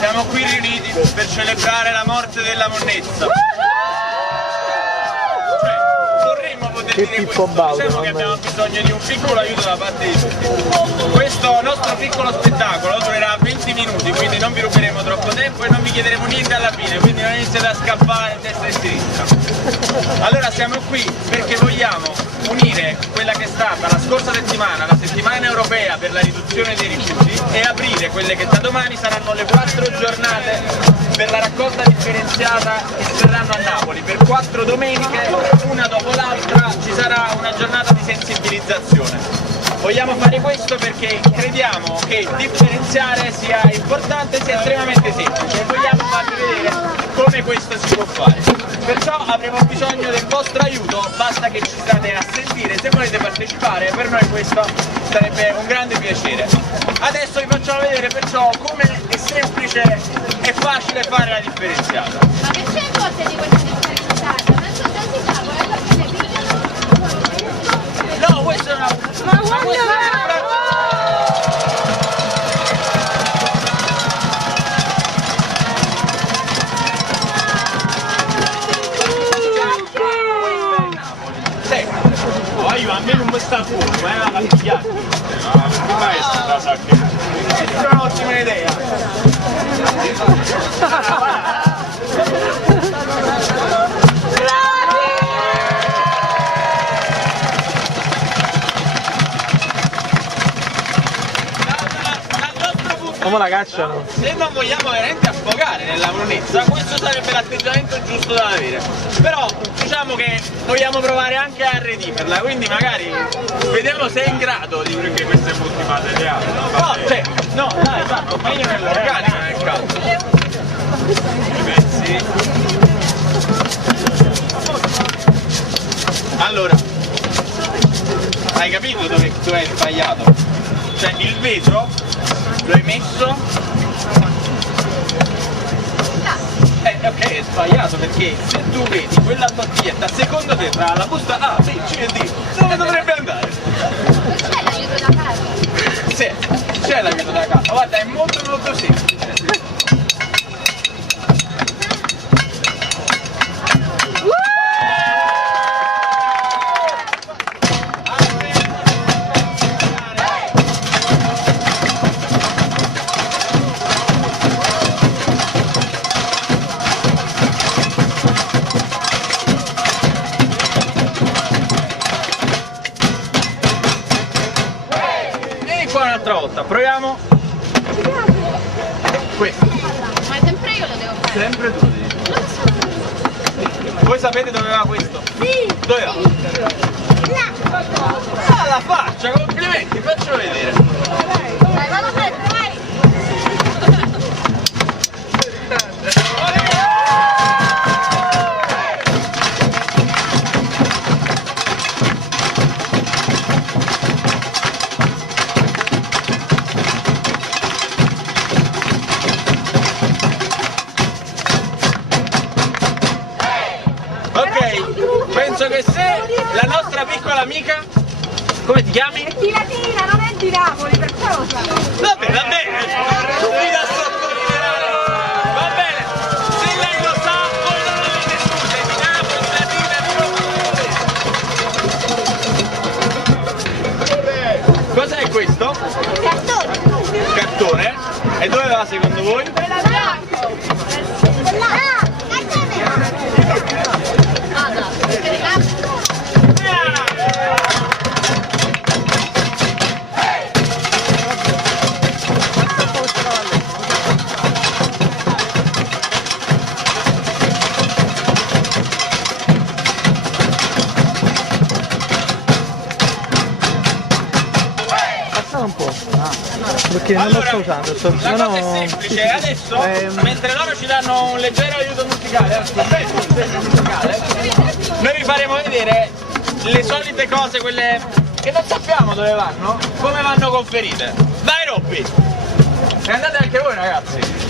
Siamo qui riuniti per celebrare la morte della monnezza. Vorremmo poter dire questo, diciamo che abbiamo bisogno di un piccolo aiuto da parte di tutti. Questo nostro piccolo spettacolo durerà 20 minuti, quindi non vi ruberemo troppo tempo e non vi chiederemo niente alla fine, quindi non iniziate a scappare a destra e a sinistra. Allora siamo qui perché vogliamo unire quella che è stata la scorsa settimana, la settimana europea per la riduzione dei rifiuti, e aprire quelle che da domani saranno le 4 giornate per la raccolta differenziata che si terranno a Napoli. Per 4 domeniche, una dopo l'altra, ci sarà una giornata di sensibilizzazione. Vogliamo fare questo perché crediamo che differenziare sia importante, sia estremamente semplice, e vogliamo fare bisogno del vostro aiuto, basta che ci state a sentire. Se volete partecipare, per noi questo sarebbe un grande piacere. Adesso vi facciamo vedere perciò come è semplice e facile fare la differenziata. Ma che c'è in forza di questa differenziata? Penso già si sa, volendo che ne pigliano. No, questo è una... Ma a me non mi sta a fuoco, la pigliare. Maestro, la sa che... Questa è un'ottima idea. Come la cacciano? Se non vogliamo veramente affogare nella brunezza, questo sarebbe l'atteggiamento giusto da avere. Però diciamo che vogliamo provare anche a redimerla, quindi magari vediamo se è in grado di... Perché questo è multimateriale. No, cioè, no, dai, vanno meglio nell'organico nel caso. I pezzi. Allora, hai capito dove hai sbagliato? Cioè il vetro lo hai messo? Ok, è sbagliato perché se tu vedi quella bottiglietta, secondo te tra la busta A, B, C e D, dove dovrebbe andare? C'è l'aiuto da casa? Sì, c'è l'aiuto da casa, guarda, è molto molto semplice. Un'altra volta, proviamo questo. Ma sempre io lo devo fare? Sempre tu. Voi sapete dove va questo? Sì! Dove va? Ah, la faccia, complimenti, faccio vedere. Dai, vado a prendere, vai! Penso che se la nostra piccola amica, come ti chiami? È Tiratina, non è di Napoli, perciò lo so. Va bene, qui da sottolineare. Va bene, se lei lo sa, voi non avete scuse, di Napoli, Latina, di cos'è questo? Cartone. Cartone? E dove va secondo voi? Quella bianco. Un po', perché non lo sto usando. La cosa è semplice, adesso mentre loro ci danno un leggero aiuto musicale, noi vi faremo vedere le solite cose, quelle che non sappiamo dove vanno, come vanno conferite. Vai Robby! E andate anche voi ragazzi!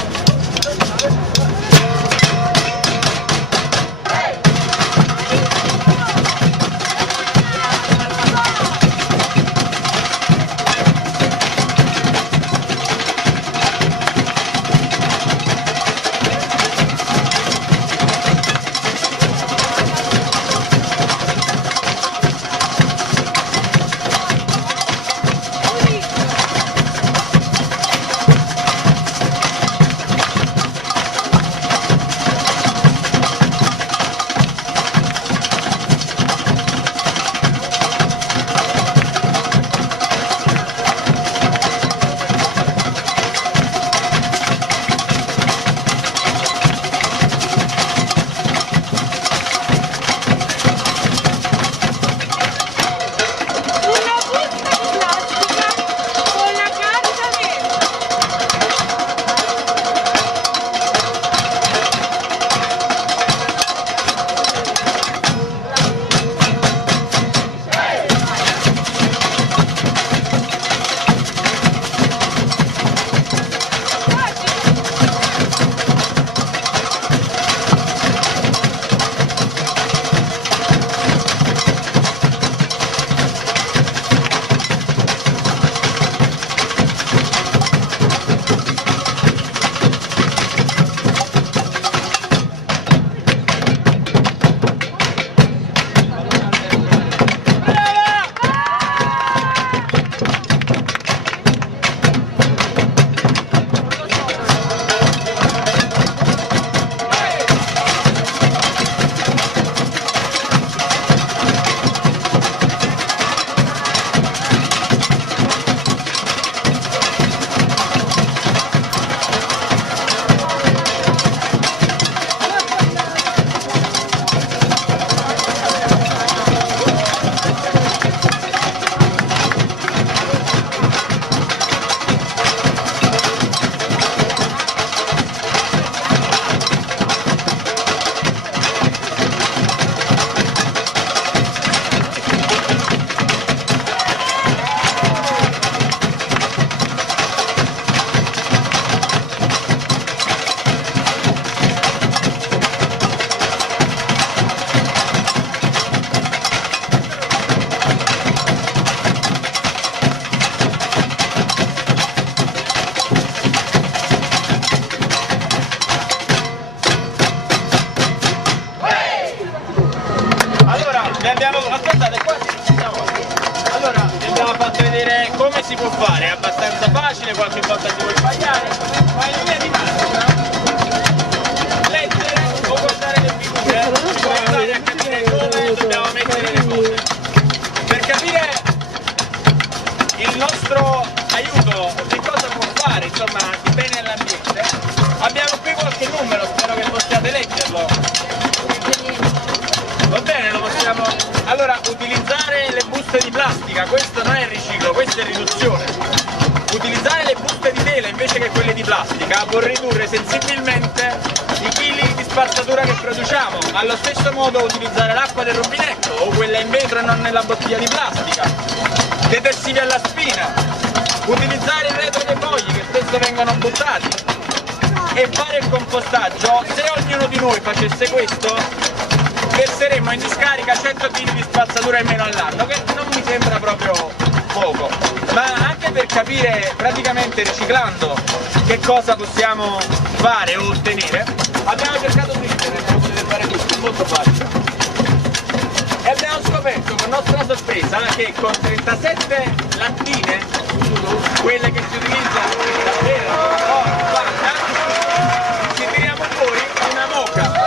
si può fare, è abbastanza facile, qualche volta si può sbagliare, ma in linea di massima leggere o guardare le figure ci può aiutare a capire come dobbiamo mettere le cose. Per capire il nostro aiuto, che cosa può fare, insomma, di bene all'ambiente, abbiamo qui qualche numero, spero che possiate leggerlo. Va bene, lo possiamo... Allora, utilizzare le buste di plastica, questo non è riciclo, questo è riduzione. Utilizzare le buste di tela invece che quelle di plastica può ridurre sensibilmente i chili di spazzatura che produciamo. Allo stesso modo utilizzare l'acqua del rubinetto o quella in vetro e non nella bottiglia di plastica. Detersivi alla spina, utilizzare il retro dei fogli che spesso vengono buttati e fare il compostaggio. Se ognuno di noi facesse questo verseremmo in discarica 100 kg di spazzatura in meno all'anno, che non mi sembra proprio poco, ma anche per capire praticamente riciclando che cosa possiamo fare o ottenere abbiamo cercato su internet, lo potete fare tutti, è molto facile. E abbiamo scoperto con nostra sorpresa che con 37 lattine, quelle che si utilizzano davvero o fatta, ci tiriamo fuori una moka.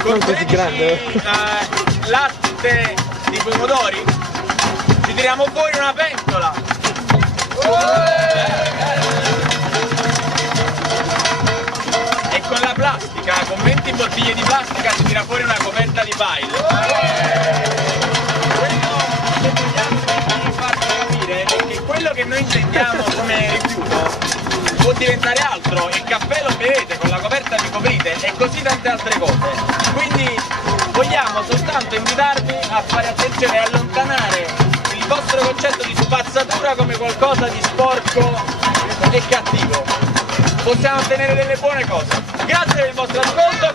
Con 13 latte di pomodori ci tiriamo fuori una pentola. E con la plastica, con 20 bottiglie di plastica si tira fuori una coperta di pile. Quello che vogliamo farvi capire è che quello che noi intendiamo come rifiuto può diventare altro, il caffè lo bevete, con la coperta vi coprite e così tante altre cose. Quindi vogliamo soltanto invitarvi a fare attenzione e allontanare il vostro concetto di spazzatura come qualcosa di sporco e cattivo. Possiamo ottenere delle buone cose. Grazie per il vostro ascolto.